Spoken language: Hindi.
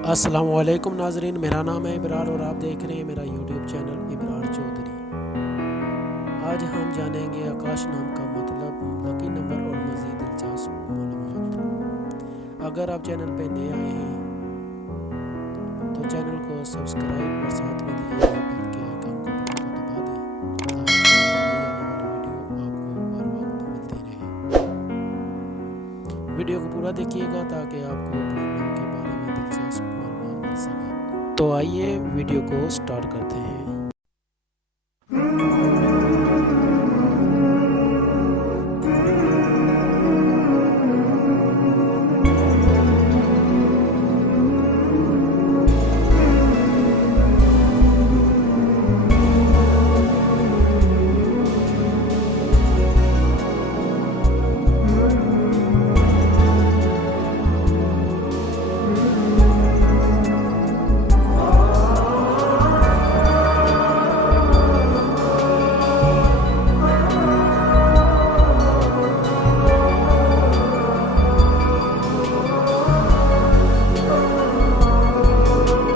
अस्सलामुअलैकुम नाजरीन, मेरा नाम है इबरार और आप देख रहे हैं मेरा यूट्यूब चैनल इबरार चौधरी। आज हम जानेंगे आकाश नाम का मतलब, लकी नंबर और मज़ीद दिलचस्प मालूमात। अगर आप चैनल पे नए आए हैं तो चैनल को सब्सक्राइब और साथ में दिए गए बेल के आइकन को बटन को दबा दें ताकि नई आने वाली वीडियो आपको हर वक्त मिलती रहे। वीडियो को पूरा देखिएगा ताकि आपको अपने नाम के बारे में दिलचस्प मालूमात मिल सके। तो आइए वीडियो को स्टार्ट करते हैं।